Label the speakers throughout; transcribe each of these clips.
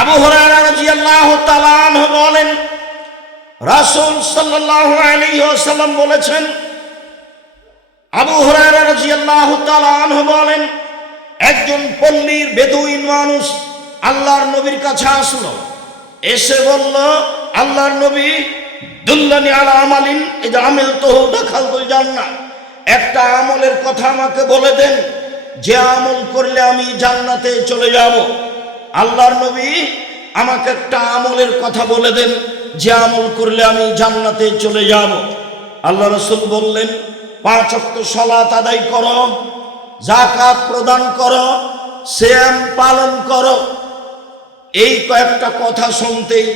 Speaker 1: আবু তাআলা আনহু বলেন, রাসূল সাল্লাল্লাহু আলাইহি ওয়াসাল্লাম বলেছেন, আবু তাআলা আনহু বলেন, একজন পল্লীর বেদুইন মানুষ আল্লাহর নবীর কাছে আসলো, এসে বলল, আল্লাহর নবী, দুল্লানি আলা আমালিন, এই যে আমেল তো দেখাল তুই জান না একটা আমলের কথা আমাকে বলে দেন, যে আমল করলে আমি জান্নাতে চলে যাব। আল্লাহর নবী আমাকে একটা আমলের কথা বলে দেন, যে আমল করলে আমি জান্নাতে চলে যাব। আল্লাহ রসুল বললেন, পাঁচ অক্ট সলাত আদায় করো জাকাত প্রদান করো শ্যাম পালন করো। এই কয়েকটা কথা শুনতেই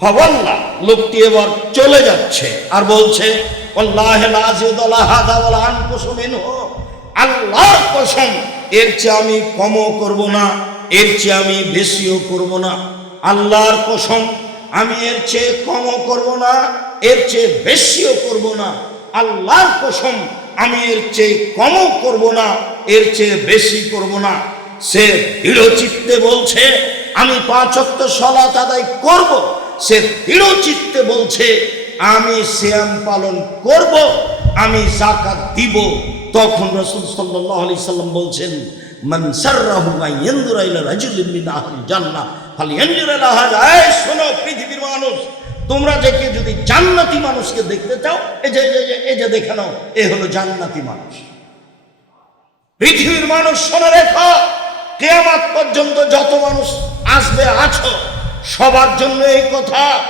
Speaker 1: ফবল্লা লোকটি এবার চলে যাচ্ছে আর বলছে আল্লাহর কসম, এর চেয়ে আমি কমও করব না। এর চেয়ে আমি বেশিও করব না। আল্লাহর কসম, আমি এর চেয়ে কমও করব না, এর চেয়ে বেশিও করব না। আল্লাহর কসম, আমি এর চেয়ে কমও করব না, এর চেয়ে বেশি করব না। সে দৃঢ় চিত্তে বলছে, আমি পাঁচক্ত সলাত আদায় করব। সে দৃঢ় চিত্তে বলছে, আমি শ্যাম পালন করব, আমি জাকাত দিব। তখন রসুল সাল্লাল্লাহু আলাইহি সাল্লাম বলছেন মান সাররাহু মা ইয়ানজুরা ইলা রাজুলিন মিন আহলিল জান্নাহ ফালইয়ানজুর ইলা হাযা। শোনো পৃথিবীর মানুষ, তোমরা যে কে যদি জান্নাতি মানুষকে দেখতে চাও, এই যে, এই যে- দেখে নাও, এ হলো জান্নাতি মানুষ। পৃথিবীর মানুষ শোনে রেখো, কেয়ামাত পর্যন্ত যত মানুষ আসবে, আছো, সবার জন্য এই কথা।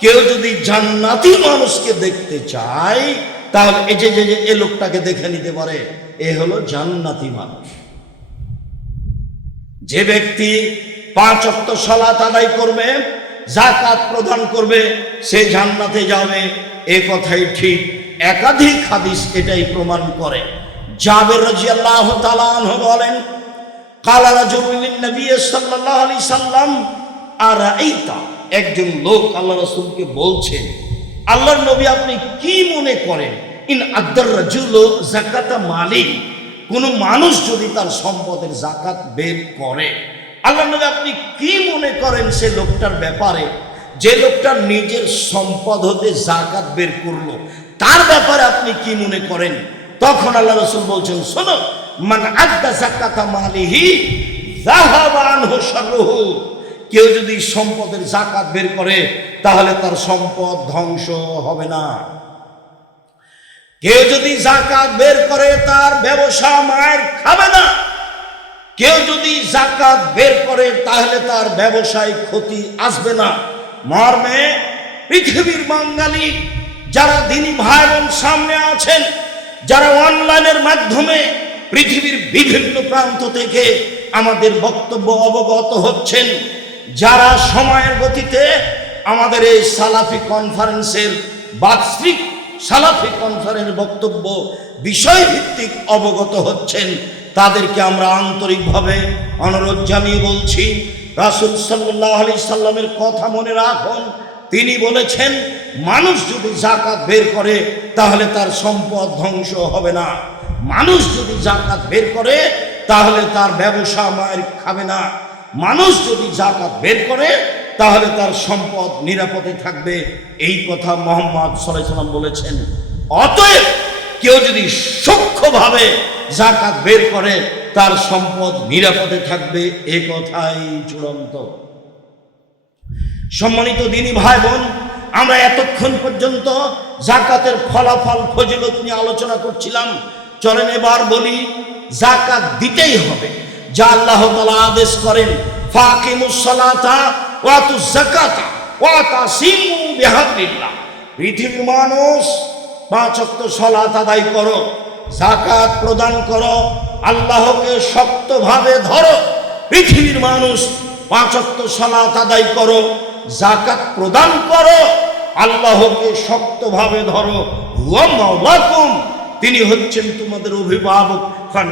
Speaker 1: কেউ যদি জান্নাতি মানুষকে দেখতে চায়, তাহলে এই যে যে এ লোকটাকে দেখে নিতে পারে, এ হলো জান্নাতি মানুষ। যে ব্যক্তি পাঁচ অক্ত সলাত আদায় করবে জাকাত প্রদান করবে, সে জান্নাতে যাবে। এ কথাই ঠিক। একাধিক হাদিস এটাই প্রমাণ করে। জাবের রাজিয়াল্লাহু তাআলা আনহু বলেন, কালা রাজুলুন নবী সাল্লাল্লাহু আলাইহি সাল্লাম আর এইটা একজন লোক আল্লাহ রাসূলকে বলছেন আল্লাহর নবী আপনি কি মনে করেন? ইন আদার রাজুল যাকাতা মালিক। কোন মানুষ যদি তার সম্পদের জাকাত বের করে, আল্লাহ নবী আপনি কি মনে করেন সে লোকটার ব্যাপারে? যে লোকটা নিজের সম্পদ হতে জাকাত বের করল, তার ব্যাপারে আপনি কি মনে করেন? তখন আল্লাহ রসুল বলছেন, শোনো, মান আদা জাকাতা মালিহি কেউ যদি সম্পদের জাকাত বের করে, তাহলে তার সম্পদ ধ্বংস হবে না। কেউ যদি জাকাত বের করে, তার ব্যবসা মায়ের খাবে না। কেউ যদি জাকাত বের করে, তাহলে তার ব্যবসায় ক্ষতি আসবে না। মর্মে পৃথিবীর বাঙালি, যারা দিনী ভাই বোন সামনে আছেন, যারা অনলাইনের মাধ্যমে পৃথিবীর বিভিন্ন প্রান্ত থেকে আমাদের বক্তব্য অবগত হচ্ছেন, যারা সময়ের গতিতে আমাদের এই সালাফি কনফারেন্সের বার্ষিক সালাফি কনফারেন্সের বক্তব্য বিষয়ভিত্তিক অবগত হচ্ছেন। তাদেরকে আমরা আন্তরিকভাবে অনুরোধ জানিয়ে বলছি, রাসুল সাল্লাহ আলি সাল্লামের কথা মনে রাখুন। তিনি বলেছেন, মানুষ যদি জাকাত বের করে, তাহলে তার সম্পদ ধ্বংস হবে না। মানুষ যদি জাকাত বের করে, তাহলে তার ব্যবসা মায়ের খাবে না। মানুষ যদি জাকাত বের করে তাহলে তার সম্পদ নিরাপদে থাকবে। এই কথা মোহাম্মদ সাল্লাম বলেছেন। অতএব কেউ যদি সূক্ষ্মভাবে জাকাত বের করে, তার সম্পদ নিরাপদে থাকবে। এ কথাই চূড়ান্ত। সম্মানিত দিনী ভাই বোন আমরা এতক্ষণ পর্যন্ত জাকাতের ফলাফল, ফজিলত নিয়ে আলোচনা করছিলাম। চলেন এবার বলি জাকাত দিতেই হবে। যা আল্লাহ তালা আদেশ করেন, ফাকিমুস সালাতা ওয়াতু জাকাতা ওয়াতাসিমু বিহাবলিল্লাহ। পৃথিবীর মানুষ পাঁচ অক্ত সলাত আদায় করো জাকাত প্রদান করো, আল্লাহকে শক্তভাবে ধরো, পৃথিবীর মানুষ পাঁচ অক্ত সলাত আদায় করো জাকাত প্রদান করো, আল্লাহকে শক্তভাবে ধরো। মাওলাকুম, তিনি হচ্ছেন তোমাদের অভিভাবক।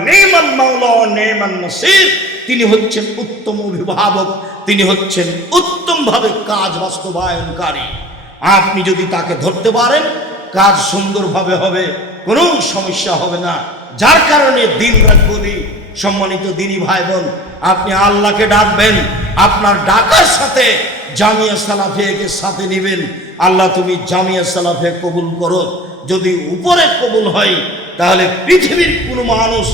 Speaker 1: নেমান মাওলা নেমান নাসির, তিনি হচ্ছেন উত্তম অভিভাবক। তিনি হচ্ছেন উত্তমভাবে কাজ বাস্তবায়নকারী। আপনি যদি তাকে ধরতে পারেন, কাজ সুন্দরভাবে হবে, কোনো সমস্যা হবে না। যার কারণে দিন রাত বলি, সম্মানিত দিনী ভাই বোন আপনি আল্লাহকে ডাকবেন, আপনার ডাকার সাথে জামিয়া সালাফিয়াকে সাথে নেবেন। আল্লাহ তুমি জামিয়া সালাফিয়া কবুল করো। যদি উপরে কবুল হয়, তাহলে পৃথিবীর কোনো মানুষ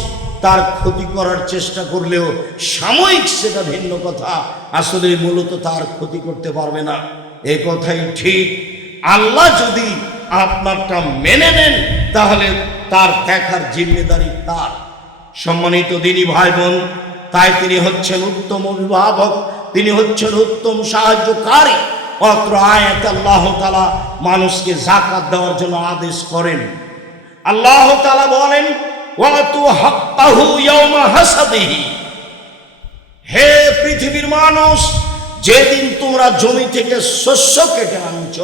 Speaker 1: তার ক্ষতি করার চেষ্টা করলেও সাময়িক সেটা ভিন্ন কথা। আসলে মূলত তার ক্ষতি করতে পারবে না। এ কথাই ঠিক। আল্লাহ যদি আপনারটা মেনে নেন, তাহলে তার দেখার জিম্মেদারি তার। সম্মানিত দিনী ভাই বোন তাই তিনি হচ্ছেন উত্তম অভিভাবক, তিনি হচ্ছেন উত্তম সাহায্যকারী। অত্র আয়াত আল্লাহ তালা মানুষকে জাকাত দেওয়ার জন্য আদেশ করেন। আল্লাহ তালা বলেন হে পৃথিবীর মানুষ, যেদিন তোমরা জমি থেকে শস্য কেটে আনছ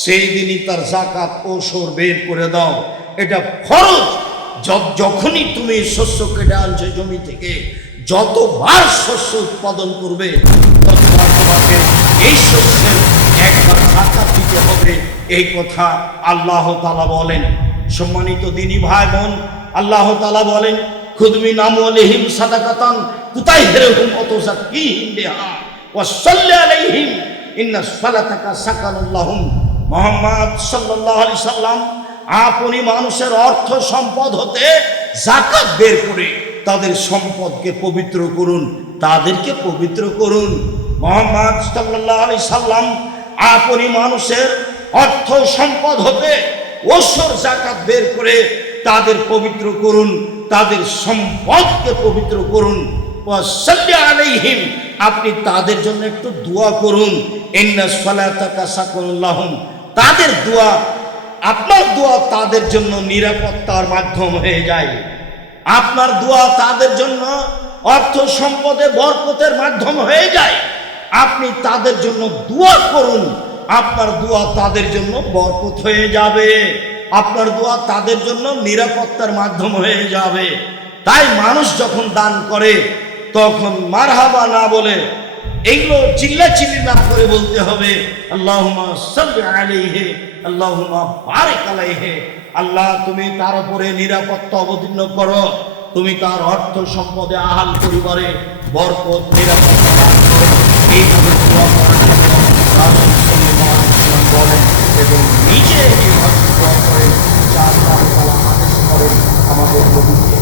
Speaker 1: সেই দিনই তার জাকাত ওসর বের করে দাও। এটা ফরজ। যখনই তুমি শস্য কেটে আনছো জমি থেকে, যতবার শস্য উৎপাদন করবে, ততবার তোমাকে এই শস্যের একবার জাকাত দিতে হবে। এই কথা আল্লাহ তালা বলেন। সম্মানিত দিনী ভাই বোন আল্লাহ তালা বলেন, খুদমি নাম আলহিম সাদাকাতান কুতাই হেরে হুম অত জাকিহিম বিহা ওয়া সাল্লি আলাইহিম, ইন্না সালাতাকা সাকানুল্লাহুম মুহাম্মদ সাল্লাল্লাহু আলাইহি সাল্লাম আপনি মানুষের অর্থ সম্পদ হতে জাকাত বের করে তাদের সম্পদকে পবিত্র করুন, তাদেরকে পবিত্র করুন। মোহাম্মদ সাল্লাল্লাহু আলাইহি সাল্লাম আপনি মানুষের অর্থ সম্পদ হতে ওসর জাকাত বের করে তাদের পবিত্র করুন, তাদের সম্পদকে পবিত্র করুন। আলাইহিম, আপনি তাদের জন্য একটু দোয়া করুন। তাদের দোয়া, আপনার দোয়া তাদের জন্য নিরাপত্তার মাধ্যম হয়ে যায়। আপনার দোয়া তাদের জন্য অর্থ সম্পদে বরকতের মাধ্যম হয়ে যায়। আপনি তাদের জন্য দোয়া করুন, আপনার দোয়া তাদের জন্য বরকত হয়ে যাবে। আপনার দোয়া তাদের জন্য নিরাপত্তার মাধ্যম হয়ে যাবে। তাই মানুষ যখন দান করে, তখন মারহাবা না বলে এইগুলো চিল্লা চিল্লি না করে বলতে হবে। বারিক আলাইহি। আল্লাহ, তুমি তার উপরে নিরাপত্তা অবতীর্ণ করো। তুমি তার অর্থ সম্পদে আহাল পরিবারে বরকত, নিরাপত্তা এবং নিজে এইভাবে দোয়া করেন যার তারা আদেশ করেন আমাদের নবীকে